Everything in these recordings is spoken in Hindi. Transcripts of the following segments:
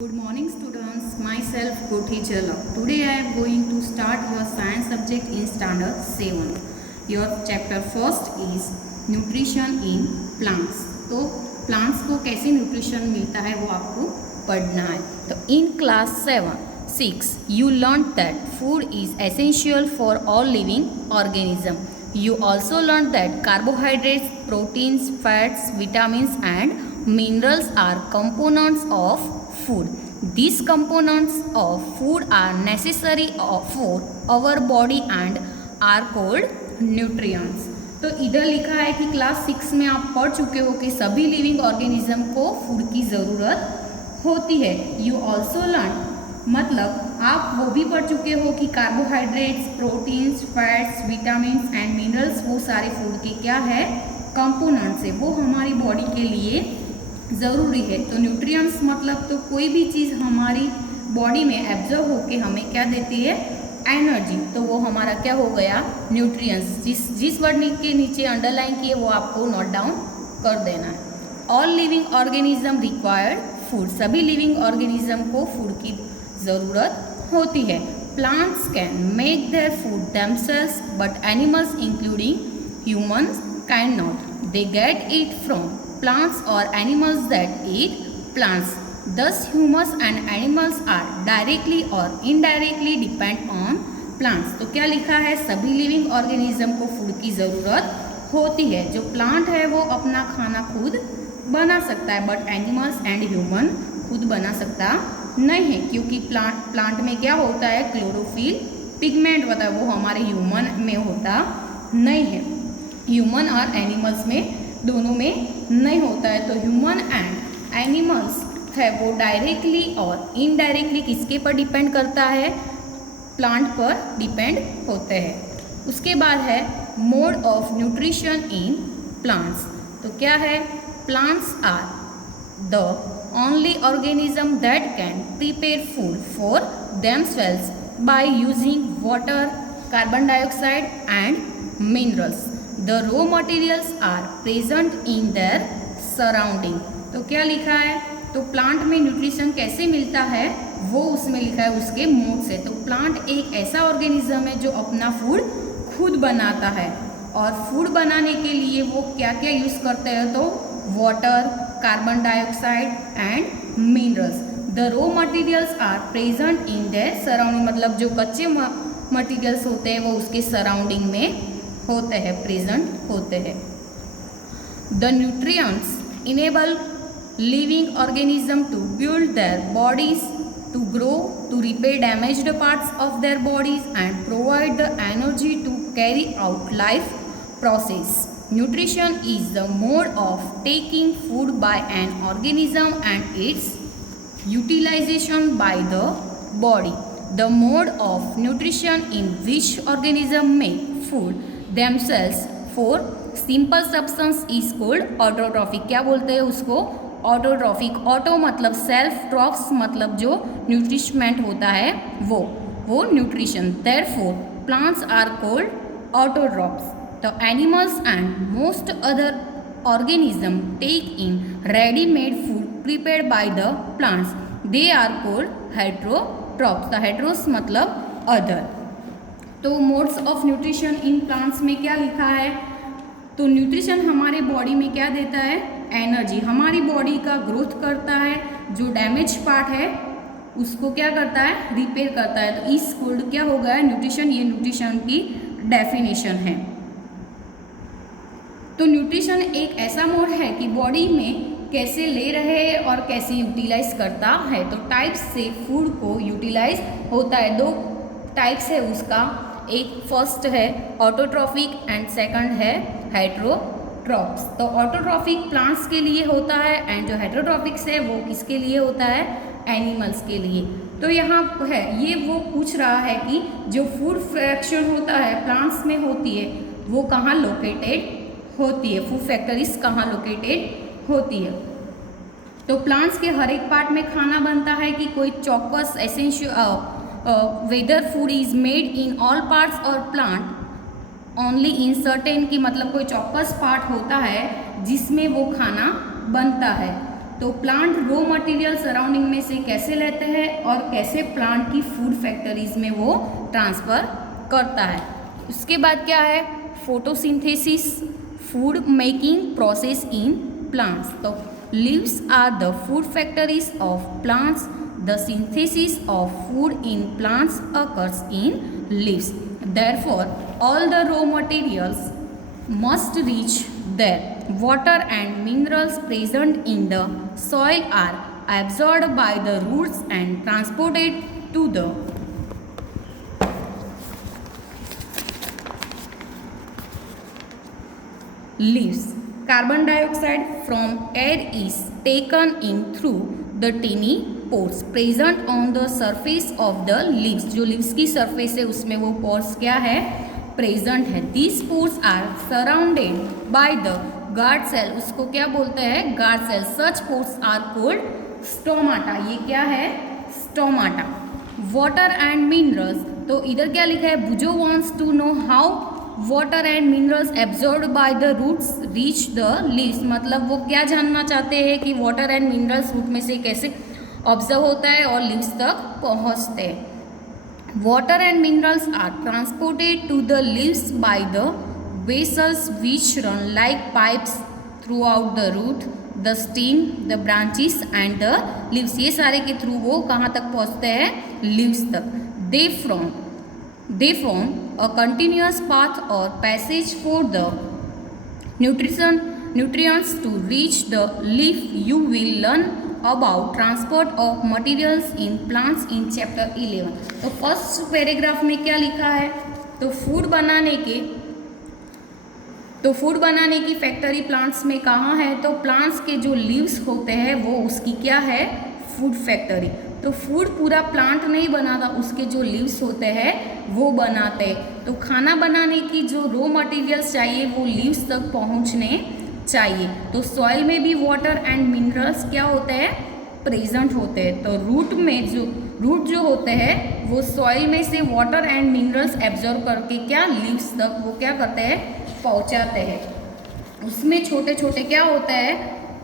Good morning students, myself Kothi Chala. Today I am going to start your science subject in standard 7. Your chapter first is nutrition in plants. तो plants को कैसे nutrition मिलता है वो आपको पढ़ना है. तो in class 6 you learned that food is essential for all living organism. You also learned that carbohydrates, proteins, fats, vitamins and minerals are components of food. These components of food are necessary for our body and are called nutrients. तो इधर लिखा है कि क्लास 6 में आप पढ़ चुके हो कि सभी लिविंग ऑर्गेनिज्म को फूड की ज़रूरत होती है. यू ऑल्सो लर्न मतलब आप वो भी पढ़ चुके हो कि carbohydrates, proteins, fats, vitamins and minerals वो सारे फूड के क्या है कंपोनेंट्स है, वो हमारी बॉडी के लिए ज़रूरी है. तो न्यूट्रिएंट्स मतलब तो कोई भी चीज़ हमारी बॉडी में एब्जॉर्ब होके हमें क्या देती है एनर्जी, तो वो हमारा क्या हो गया न्यूट्रिएंट्स. जिस वर्ड के नीचे अंडरलाइन किए वो आपको नोट डाउन कर देना है. All living organism required food, सभी लिविंग ऑर्गेनिज्म को फूड की ज़रूरत होती है. Plants can make their food themselves but animals including humans can not. They get it from plants or animals that eat plants. Thus humans and animals are directly or indirectly depend on plants. तो क्या लिखा है, सभी लिविंग ऑर्गेनिज्म को फूड की ज़रूरत होती है. जो प्लांट है वो अपना खाना खुद बना सकता है बट एनिमल्स एंड ह्यूमन खुद बना सकता नहीं है, क्योंकि प्लांट में क्या होता है क्लोरोफिल पिगमेंट होता है, वो हमारे ह्यूमन में होता नहीं है. ह्यूमन और एनिमल्स में दोनों में नहीं होता है. तो ह्यूमन एंड एनिमल्स है वो डायरेक्टली और इनडायरेक्टली किसके पर डिपेंड करता है, प्लांट पर डिपेंड होते हैं. उसके बाद है mode of nutrition in plants. तो क्या है, plants are the only organism that can prepare food for themselves by using water, carbon dioxide and minerals. The raw materials are present in their surrounding. तो क्या लिखा है, तो प्लांट में न्यूट्रिशन कैसे मिलता है वो उसमें लिखा है उसके मोड से. तो प्लांट एक ऐसा ऑर्गेनिज्म है जो अपना फूड खुद बनाता है और फूड बनाने के लिए वो क्या क्या यूज़ करते हैं, तो water, carbon dioxide and minerals. The raw materials are present in their surrounding मतलब जो कच्चे मटेरियल्स होते हैं वो उसके सराउंडिंग में होते हैं, प्रेजेंट होते हैं. The nutrients enable living organism to build their bodies, to grow, to repair damaged parts of their bodies and provide the energy to carry out life process. Nutrition is the mode of taking food by an organism and its utilisation by the body. The mode of nutrition in which organism make food themselves for simple substance is called autotrophic. क्या बोलते हैं उसको, ऑटोट्रॉफिक. ऑटो मतलब सेल्फ, ट्रॉफ्स मतलब जो न्यूट्रिशमेंट होता है वो nutrition. Therefore plants are called autotrophs. The animals and most other organism take in readymade food prepared by the plants. They are called heterotrophs. The heteros मतलब अदर. तो modes of nutrition in plants में क्या लिखा है, तो न्यूट्रिशन हमारे बॉडी में क्या देता है, एनर्जी. हमारी बॉडी का ग्रोथ करता है, जो डैमेज पार्ट है उसको क्या करता है, रिपेयर करता है. तो इस कोड क्या हो गया न्यूट्रिशन, ये न्यूट्रिशन की डेफिनेशन है. तो न्यूट्रिशन एक ऐसा मोड है कि बॉडी में कैसे ले रहे हैं और कैसे यूटिलाइज करता है. तो टाइप्स से फूड को यूटिलाइज होता है. दो टाइप्स है उसका, एक फर्स्ट है ऑटोट्रॉफिक एंड सेकंड है हेट्रोट्रॉफ्स. तो ऑटोट्रॉफिक प्लांट्स के लिए होता है एंड जो हेट्रोट्रॉफिक्स है वो किसके लिए होता है, एनिमल्स के लिए. तो यहाँ है ये वो पूछ रहा है कि जो फूड फ्रैक्शन होता है प्लांट्स में होती है वो कहाँ लोकेटेड होती है, फूड फैक्ट्रीज कहाँ लोकेटेड होती है. तो प्लांट्स के हर एक पार्ट में खाना बनता है कि कोई चौकस essential whether food is made in all parts or plant only in certain की मतलब कोई चौकस पार्ट होता है जिसमें वो खाना बनता है. तो प्लांट रो मटेरियल सराउंडिंग में से कैसे लेते हैं और कैसे प्लांट की फूड फैक्ट्रीज में वो ट्रांसफ़र करता है। उसके बाद क्या है, photosynthesis, food making process in plants. तो leaves are the food factories of plants. The synthesis of food in plants occurs in leaves. Therefore, all the raw materials must reach there. Water and minerals present in the soil are absorbed by the roots and transported to the leaves. Carbon dioxide from air is taken in through the tiny pores present on the surface of the leaves. जो leaves की surface है उसमें वो pores क्या है, प्रेजेंट है। These pores are surrounded by the guard cell। उसको क्या बोलते हैं, guard cell। Such pores are called stomata। ये क्या है, stomata। Water and minerals, तो इधर क्या लिखा है, Bujo wants to know how water and minerals absorbed by the roots reach the leaves। मतलब वो क्या जानना चाहते हैं कि water and minerals रूट में से कैसे ऑब्जर्व होता है और लीव्स तक पहुंचते हैं। Water and minerals are transported to the leaves by the vessels which run like pipes throughout the root, the stem, the branches and the leaves. ये सारे के थ्रू वो कहाँ तक पहुँचते हैं, लीव्स तक। They form a continuous path और passage for the nutrients to reach the leaf। You will learn about transport of materials in plants in chapter 11। तो फर्स्ट पैराग्राफ में क्या लिखा है, तो फूड बनाने की फैक्ट्री प्लांट्स में कहाँ है, तो प्लांट्स के जो लीव्स होते हैं वो उसकी क्या है, फूड फैक्ट्री। तो फूड पूरा प्लांट नहीं बनाता, उसके जो लीव्स होते हैं वो बनाते हैं। तो खाना बनाने की जो रो मटेरियल्स चाहिए वो लीव्स तक पहुँचने चाहिए। तो सॉइल में भी वाटर एंड मिनरल्स क्या होते हैं, प्रेजेंट होते हैं। तो रूट जो होते हैं वो सॉइल में से वाटर एंड मिनरल्स एब्जॉर्ब करके क्या लीव्स तक वो क्या करते हैं, पहुंचाते हैं। उसमें छोटे छोटे क्या होते हैं,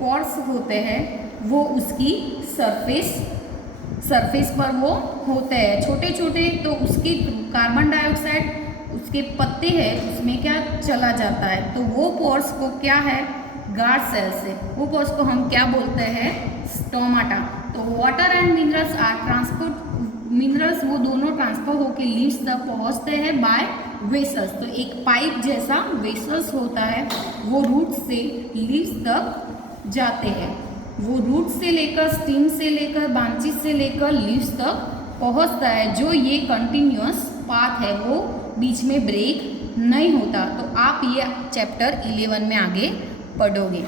पॉर्स होते हैं, वो उसकी सरफेस पर वो होते हैं छोटे छोटे। तो उसकी कार्बन डाइऑक्साइड उसके पत्ते हैं उसमें क्या चला जाता है। तो वो पोर्स को क्या है, गार्ड सेल से वो पोर्स को हम क्या बोलते हैं, स्टोमाटा। तो water and minerals are minerals वो दोनों ट्रांसफर होकर लीव्स तक पहुंचते हैं बाय वेसल्स। तो एक पाइप जैसा वेसल्स होता है वो रूट से लीव्स तक जाते हैं। वो रूट से लेकर स्टीम से लेकर ब्रांचेस से लेकर लीव्स तक पहुंचता है। जो ये कंटिन्यूअस पाथ है वो बीच में ब्रेक नहीं होता। तो आप ये चैप्टर 11 में आगे पढ़ोगे।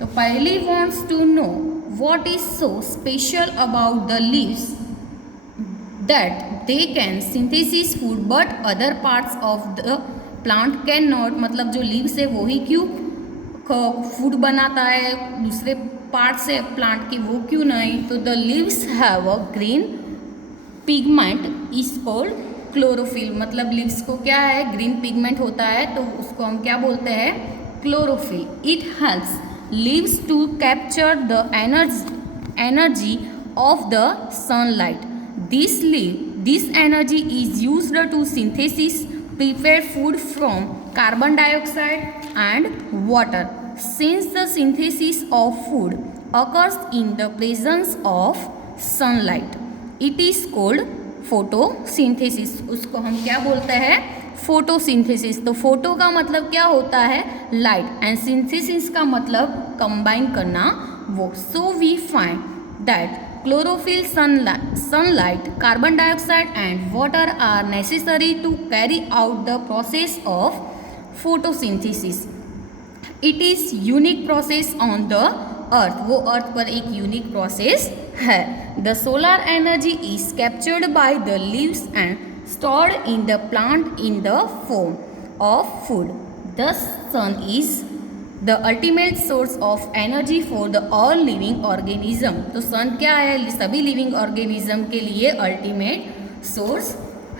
तो पहली wants to know what is so special about the leaves that they can synthesis food but other parts of the plant can not. मतलब जो लीव्स है वो ही क्यों फूड बनाता है, दूसरे पार्ट से प्लांट के वो क्यों नहीं। तो the leaves have a green pigment is called chlorophyll. मतलब लीव्स को क्या है, ग्रीन पिगमेंट होता है, तो उसको हम क्या बोलते हैं, chlorophyll. It helps leaves to capture the energy of the sunlight. This energy is used to synthesis prepare food from carbon dioxide and water. Since the synthesis of food occurs in the presence of sunlight, it is called photosynthesis। उसको हम क्या बोलते हैं, फोटोसिंथेसिस। तो फोटो का मतलब क्या होता है, लाइट, एंड सिंथेसिस का मतलब कंबाइन करना वो। So we find that chlorophyll, sunlight, carbon dioxide and water are necessary to carry out the process of photosynthesis। It is unique process on the earth. वो अर्थ पर एक यूनिक प्रोसेस है। The solar energy is captured by the leaves and stored in the plant in the form of food. The sun is the ultimate source of energy for the all living organism. तो सन क्या है, सभी लिविंग ऑर्गेनिज्म के लिए अल्टीमेट सोर्स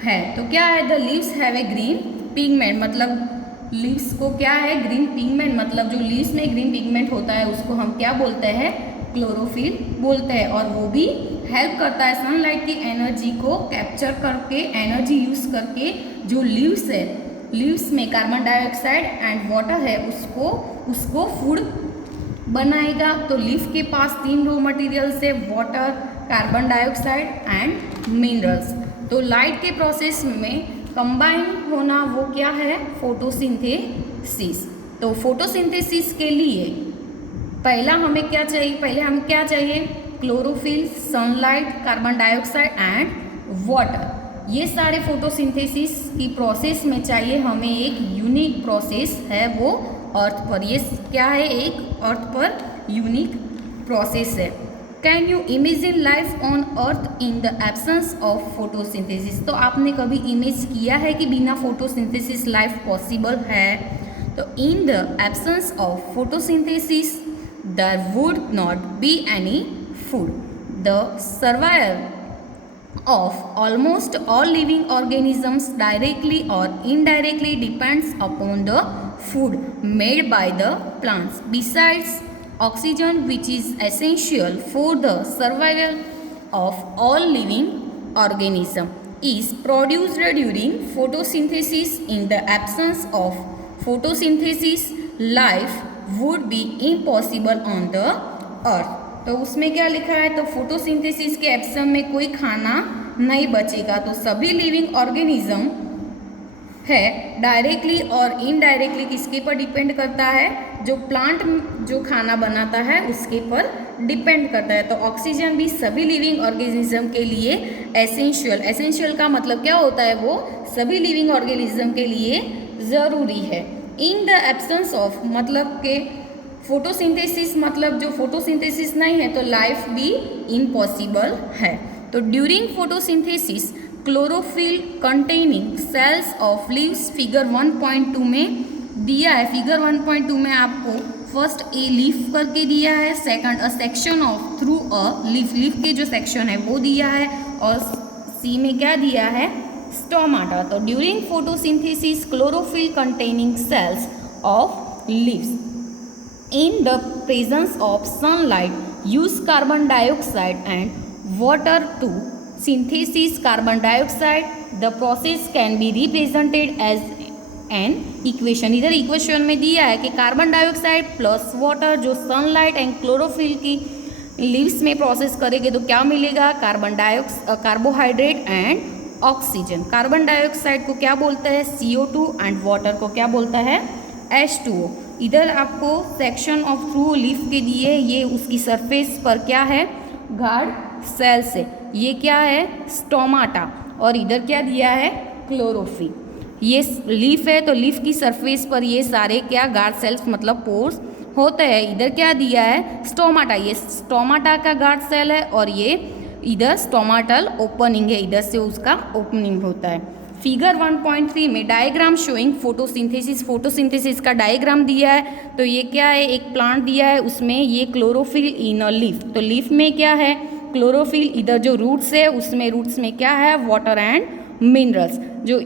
है। तो क्या है, the leaves have a green pigment. मतलब लीव्स को क्या है, ग्रीन पिगमेंट। मतलब जो लीव्स में ग्रीन पिगमेंट होता है उसको हम क्या बोलते हैं, क्लोरोफिल बोलते हैं। और वो भी हेल्प करता है सनलाइट की एनर्जी को कैप्चर करके, एनर्जी यूज करके जो लीव्स है, लीव्स में कार्बन डाइऑक्साइड एंड वाटर है उसको फूड बनाएगा। तो लीफ के पास 3 रॉ मटेरियल्स है, water, carbon dioxide and minerals. तो लाइट के प्रोसेस में कंबाइन होना वो क्या है, फोटोसिंथेसिस। तो फोटोसिंथेसिस के लिए पहला हमें क्या चाहिए, chlorophyll, sunlight, carbon dioxide and water. ये सारे फोटोसिंथेसिस की प्रोसेस में चाहिए हमें एक यूनिक प्रोसेस है वो अर्थ पर। ये क्या है, एक अर्थ पर यूनिक प्रोसेस है। Can you imagine life on earth in the absence of photosynthesis. तो आपने कभी इमेज किया है कि बिना फोटोसिंथेसिस लाइफ पॉसिबल है? तो in the absence of photosynthesis there would not be any food. The survival of almost all living organisms directly or indirectly depends upon the food made by the plants. Besides oxygen, which is essential for the survival of all living organism, is produced during photosynthesis. In the absence of photosynthesis, life would be impossible on the अर्थ। तो उसमें क्या लिखा है, तो फोटोसिंथेसिस के एब्सेंस में कोई खाना नहीं बचेगा। तो सभी लिविंग ऑर्गेनिज्म है डायरेक्टली और इनडायरेक्टली किसके पर डिपेंड करता है, जो प्लांट जो खाना बनाता है उसके पर डिपेंड करता है। तो ऑक्सीजन भी सभी लिविंग ऑर्गेनिज्म के लिए एसेंशियल का मतलब क्या होता है, वो सभी लिविंग ऑर्गेनिज्म के लिए ज़रूरी है। इन द एब्सेंस ऑफ मतलब के फोटोसिंथेसिस, मतलब जो फोटोसिंथेसिस नहीं है तो लाइफ भी इम्पॉसिबल है। तो during photosynthesis chlorophyll containing cells of leaves figure 1.2 में दिया है। फिगर 1.2 में आपको फर्स्ट ए लीफ करके दिया है, second a section of through a leaf के जो सेक्शन है वो दिया है, और सी में क्या दिया है, स्टोमाटा। तो during photosynthesis chlorophyll containing cells of leaves in the presence of sunlight use carbon dioxide and water to synthesis carbon dioxide. The process can be represented as an equation. इधर इक्वेशन में दिया है कि कार्बन डाइऑक्साइड प्लस वाटर जो सनलाइट एंड क्लोरोफिल की लीव्स में प्रोसेस करेंगे तो क्या मिलेगा, carbohydrate and oxygen. Carbon dioxide को क्या बोलता है, CO2 एंड वाटर को क्या बोलता है, H2O। इधर आपको सेक्शन ऑफ थ्रू लीफ के दिए, ये उसकी सरफेस पर क्या है, गार्ड सेल्स है, ये क्या है, स्टोमाटा। और इधर क्या दिया है, क्लोरोफिल। ये लीफ है तो लीफ की सरफेस पर ये सारे क्या गार्ड सेल्स मतलब पोर्स होते हैं। इधर क्या दिया है, स्टोमाटा, ये स्टोमाटा का गार्ड सेल है, और ये इधर स्टोमाटल ओपनिंग है, इधर से उसका ओपनिंग होता है। फिगर 1.3 में डायग्राम शोइंग फोटोसिंथेसिस का डायग्राम दिया है। तो ये क्या है, एक प्लांट दिया है, उसमें ये क्लोरोफिल इन अ लीफ। तो लीफ में क्या है, क्लोरोफिल। इधर जो रूट्स है उसमें रूट्स में क्या है, वाटर एंड मिनरल्स। जो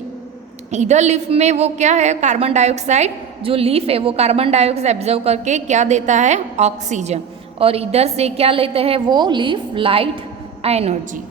इधर लीफ में वो क्या है, कार्बन डाइऑक्साइड। जो लीफ है वो कार्बन डाइऑक्साइड एब्जर्व करके क्या देता है, ऑक्सीजन। और इधर से क्या लेते हैं वो लीफ, लाइट एनर्जी।